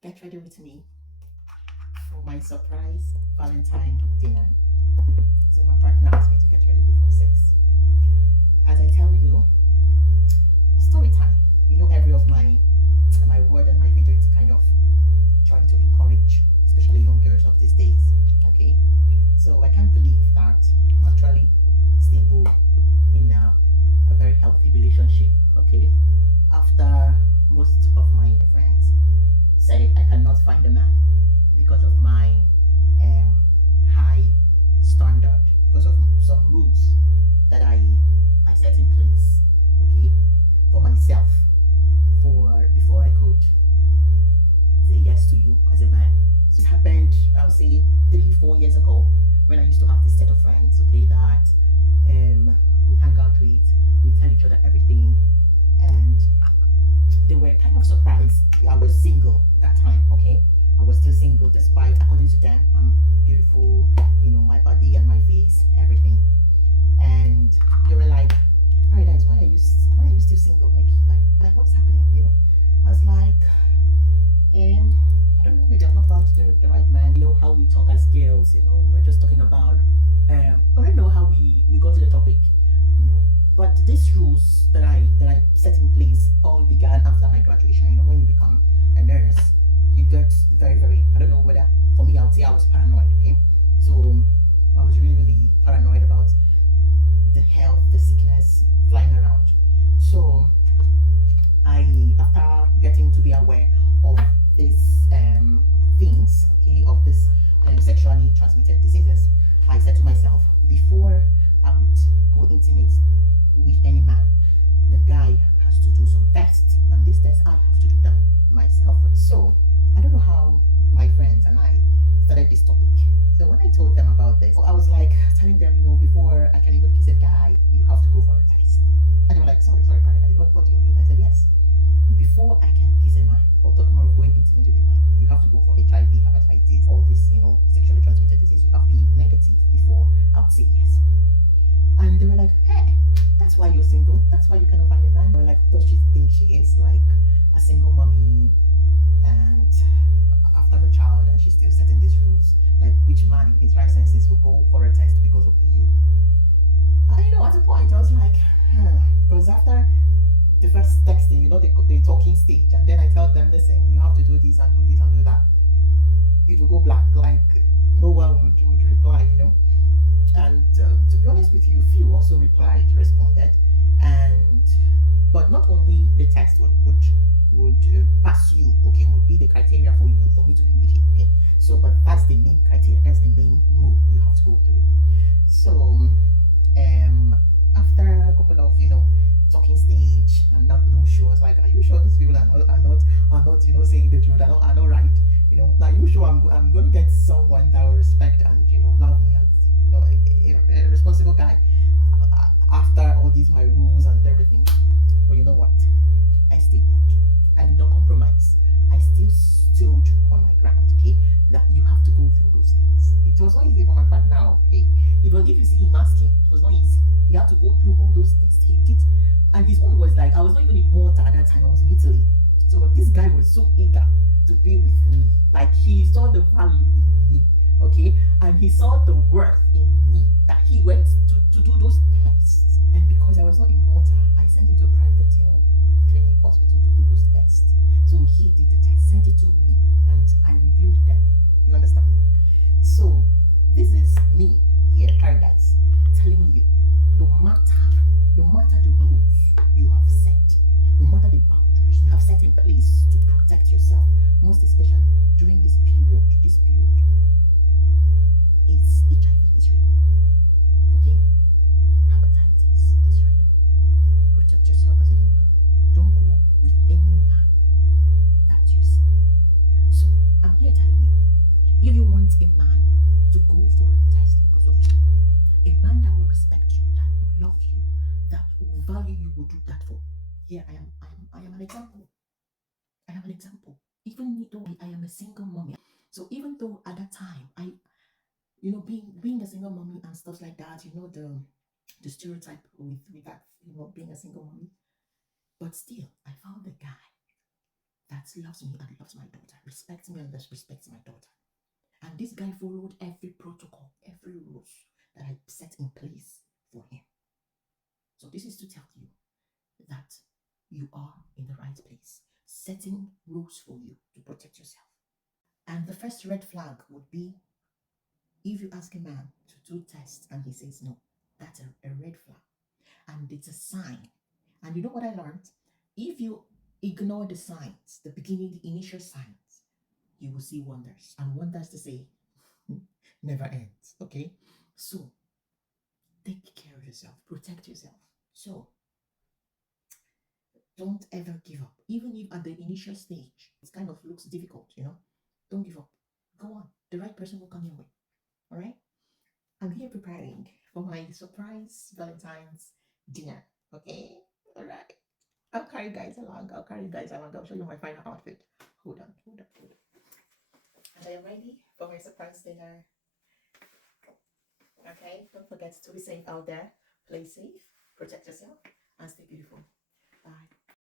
get ready with me for my surprise Valentine dinner. So my partner asked me to get ready before 6. As I tell you, story time. Every of my word and my video is kind of trying to encourage, especially young girls of these days. Okay, so I can't believe that I'm actually stable in a very healthy relationship. Okay, after most of my friends say I cannot find a man because of my um, high standard, because of some rules that I set in place, okay, for myself, for before I could say yes to you as a man. So it happened, I'll say 3 4 years ago, when I used to have this set of friends, okay, that we hang out with, we tell each other everything, and they were kind of surprised I was single that time. Okay, I was still single despite, according to them, I'm beautiful, my body and my face, everything. And they were like, Paradise, why are you still single? Like what's happening? I was like, I don't know, maybe I've not found the right man. How we talk as girls, we're just talking about I don't know how we got to the topic, you know. But these rules that I set in place all began after my graduation. When you become a nurse, you get very, very, I don't know whether, for me, I would say I was paranoid, okay? So I was really, really paranoid about the health, the sickness flying around. So after getting to be aware of these things, okay, of this sexually transmitted diseases, I said to myself, before I would go intimate with any man, the guy has to do some tests, and these tests I have to do them myself. So I don't know how my friends and I started this topic. So when I told them about this, I was like telling them, before I can even kiss a guy, you have to go for a test. And they were like, sorry, Paradise, what do you mean? I said, yes. Before I can kiss a man or talk more of going intimate with a man, you have to go for HIV, hepatitis, all this, sexually transmitted disease. You have to be negative before I would say yes. And they were like, hey, that's why you're single. That's why you cannot find a man. They were like, does she think she is like a single mommy and after a child, and she's still setting these rules? Like, which man in his right senses will go for a test because of you? At a point, I was like, because after the first texting, the talking stage, and then I tell them, listen, you have to do this and do this and do that. It will go black, like no one would reply. And to be honest with you, few also responded, and but not only the test would pass you, okay, would be the criteria for me to be with you, okay. So, but that's the main criteria, that's the main rule you have to go through. So, after a couple of talking stage and not no sure, I was like, are you sure these people are not saying the truth, are not right? Are you sure I'm going to get someone that will respect and love me, and a responsible guy after all these my rules and everything? But you know what? I stayed put. I did not compromise. I still stood on my ground. Okay, that you have to go through those things. It was not easy for my partner. Okay, it was, if you see him asking, it was not easy. He had to go through all those tests. He did, and his own was like, I was not even in Malta at that time. I was in Italy. So, but this guy was so eager to be with me. Like, he saw the value in me. Okay, and he saw the worth in me, that he went to do those tests. And because I was not in Malta, I sent him to a private clinic, hospital, to do those tests. So he did the test, sent it to me, and I reviewed them. You understand? So this is me here, Paradise, telling you, no matter the rules you have set, no matter the boundaries you have set in place to protect yourself, most especially during this period, it's HIV is real. Okay? Hepatitis is real. Protect yourself as a young girl. Don't go with any man that you see. So I'm here telling you, if you want a man to go for a test because of you, a man that will respect you, that will love you, that will value you, will do that for. Here I am an example. I am an example. Even though I am a single mommy. So even though at that time being a single mommy and stuff like that, the stereotype with that, being a single mommy. But still, I found a guy that loves me and loves my daughter, respects me and respects my daughter. And this guy followed every protocol, every rules that I set in place for him. So this is to tell you that you are in the right place, setting rules for you to protect yourself. And the first red flag would be if you ask a man to do tests and he says no, that's a red flag. And it's a sign. And you know what I learned? If you ignore the signs, the beginning, the initial signs, you will see wonders. And wonders to say never ends. Okay? So take care of yourself, protect yourself. So don't ever give up. Even if at the initial stage it kind of looks difficult, don't give up. Go on. The right person will come your way. All right? I'm here preparing for my surprise Valentine's dinner. Okay? All right. I'll carry you guys along. I'll show you my final outfit. Hold on. And I am ready for my surprise dinner. Okay? Don't forget to be safe out there. Play safe, protect yourself, and stay beautiful. Bye.